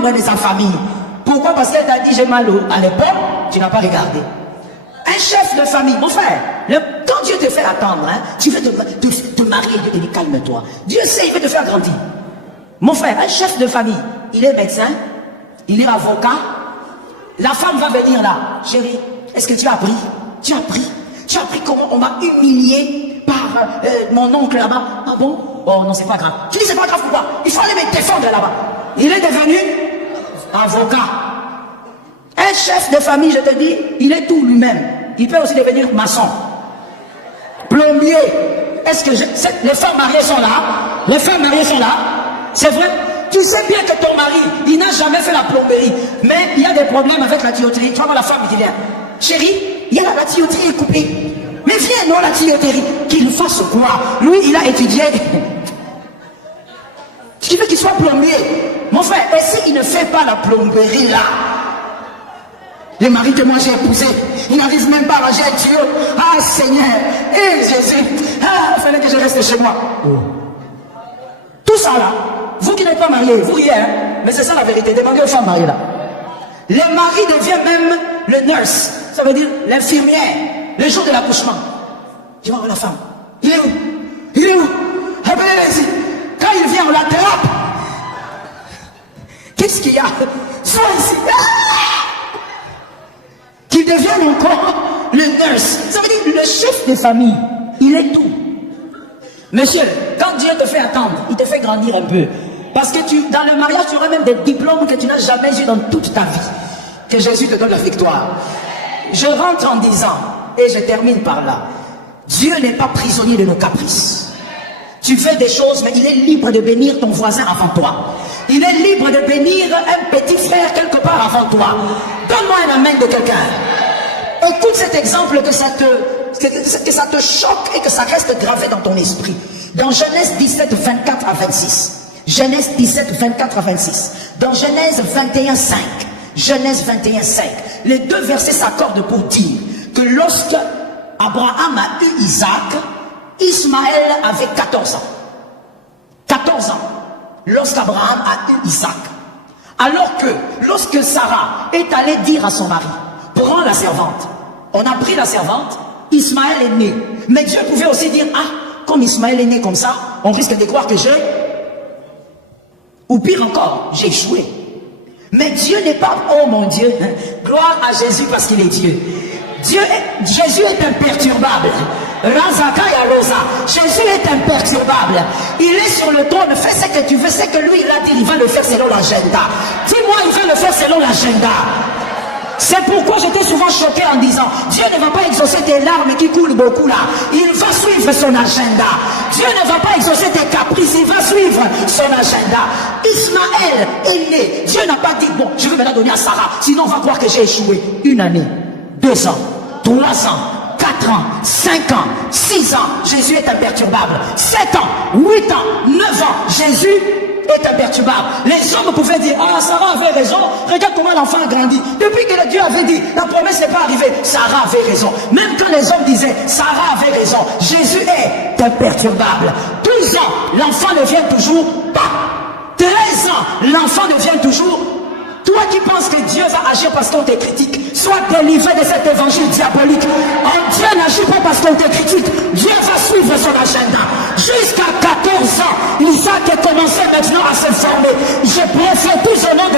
membre de sa famille. Pourquoi? Parce qu'elle t'a dit j'ai mal à l'épaule, tu n'as pas regardé. Un chef de famille, mon frère, quand Dieu te fait attendre, hein, tu veux te marier, Dieu te dit calme-toi. Dieu sait, il veut te faire grandir. Mon frère, un chef de famille, il est médecin, il est avocat. La femme va venir là, chérie, est-ce que tu as appris? Tu as appris comment on m'a humilié par mon oncle là-bas. Ah bon? Oh non, c'est pas grave. Tu dis c'est pas grave pourquoi? Il faut aller me défendre là-bas. Il est devenu avocat. Un chef de famille, je te dis, il est tout lui-même. Il peut aussi devenir maçon, plombier. Est-ce que les femmes mariées sont là? Les femmes mariées sont là? C'est vrai? Tu sais bien que ton mari, il n'a jamais fait la plomberie, mais il y a des problèmes avec la tuyauterie. Tu vois, la femme, il dit, viens, chérie, il y a la tuyauterie est coupée. Mais viens, non, la tuyauterie. Qu'il fasse quoi? Lui, il a étudié. Tu veux qu'il soit plombier? Mon frère, et s'il ne fait pas la plomberie là? Les maris que moi j'ai épousés, ils n'arrivent même pas à ranger un tuyau. Ah Seigneur, et Jésus, ah, il fallait que je reste chez moi. Tout ça là, vous qui n'êtes pas mariés, vous riez, hein? Mais c'est ça la vérité, demandez aux femmes mariées là. Les maris deviennent même le nurse, ça veut dire l'infirmière, le jour de l'accouchement. Tu vas voir la femme, il est où? Il est où? Appelez-le ici. Quand il vient, on l'attrape. Qu'est-ce qu'il y a? Sois ici. Qu'il devienne encore le nurse. Ça veut dire le chef de famille. Il est tout. Monsieur, quand Dieu te fait attendre, il te fait grandir un peu. Parce que dans le mariage, tu auras même des diplômes que tu n'as jamais eu dans toute ta vie. Que Jésus te donne la victoire. Je rentre en disant, et je termine par là, Dieu n'est pas prisonnier de nos caprices. Tu fais des choses, mais il est libre de bénir ton voisin avant toi. Il est libre de bénir un petit frère quelque part avant toi. Donne-moi un amen de quelqu'un. Écoute cet exemple, que ça te choque et que ça reste gravé dans ton esprit. Dans Genèse 17, 24 à 26. Genèse 17, 24 à 26. Dans Genèse 21, 5. Genèse 21, 5. Les deux versets s'accordent pour dire que lorsque Abraham a eu Isaac, Ismaël avait 14 ans. 14 ans. Lorsqu'Abraham a eu Isaac. Alors que, lorsque Sarah est allée dire à son mari, prends la servante. On a pris la servante, Ismaël est né. Mais Dieu pouvait aussi dire, ah, comme Ismaël est né comme ça, on risque de croire que j'ai, ou pire encore, j'ai échoué. Mais Dieu n'est pas, oh mon Dieu, hein, gloire à Jésus parce qu'il est Dieu. Jésus est imperturbable. Jésus est imperturbable. Il est sur le trône, fais ce que tu veux, c'est que lui il a dit, il va le faire selon l'agenda. Dis-moi, il va le faire selon l'agenda. C'est pourquoi j'étais souvent choqué en disant, Dieu ne va pas exaucer tes larmes qui coulent beaucoup là. Il va suivre son agenda. Dieu ne va pas exaucer tes caprices, il va suivre son agenda. Ismaël est né. Dieu n'a pas dit, bon, je vais maintenant donner à Sarah, sinon on va croire que j'ai échoué. 1 année, 2 ans, 3 ans, 4 ans, 5 ans, 6 ans, Jésus est imperturbable. 7 ans, 8 ans, 9 ans, Jésus est imperturbable. Les hommes pouvaient dire, ah, Sarah avait raison, regarde comment l'enfant a grandi. Depuis que Dieu avait dit, la promesse n'est pas arrivée, Sarah avait raison. Même quand les hommes disaient, Sarah avait raison, Jésus est imperturbable. 12 ans, l'enfant ne vient toujours pas. 13 ans, l'enfant ne vient toujours pas. Toi qui penses que Dieu va agir parce qu'on te critique, sois délivré de cet évangile diabolique. Dieu n'agit pas parce qu'on te critique. Dieu va suivre son agenda. Jusqu'à 14 ans, Isaac a commencé maintenant à se former. Je préfère tout au nom de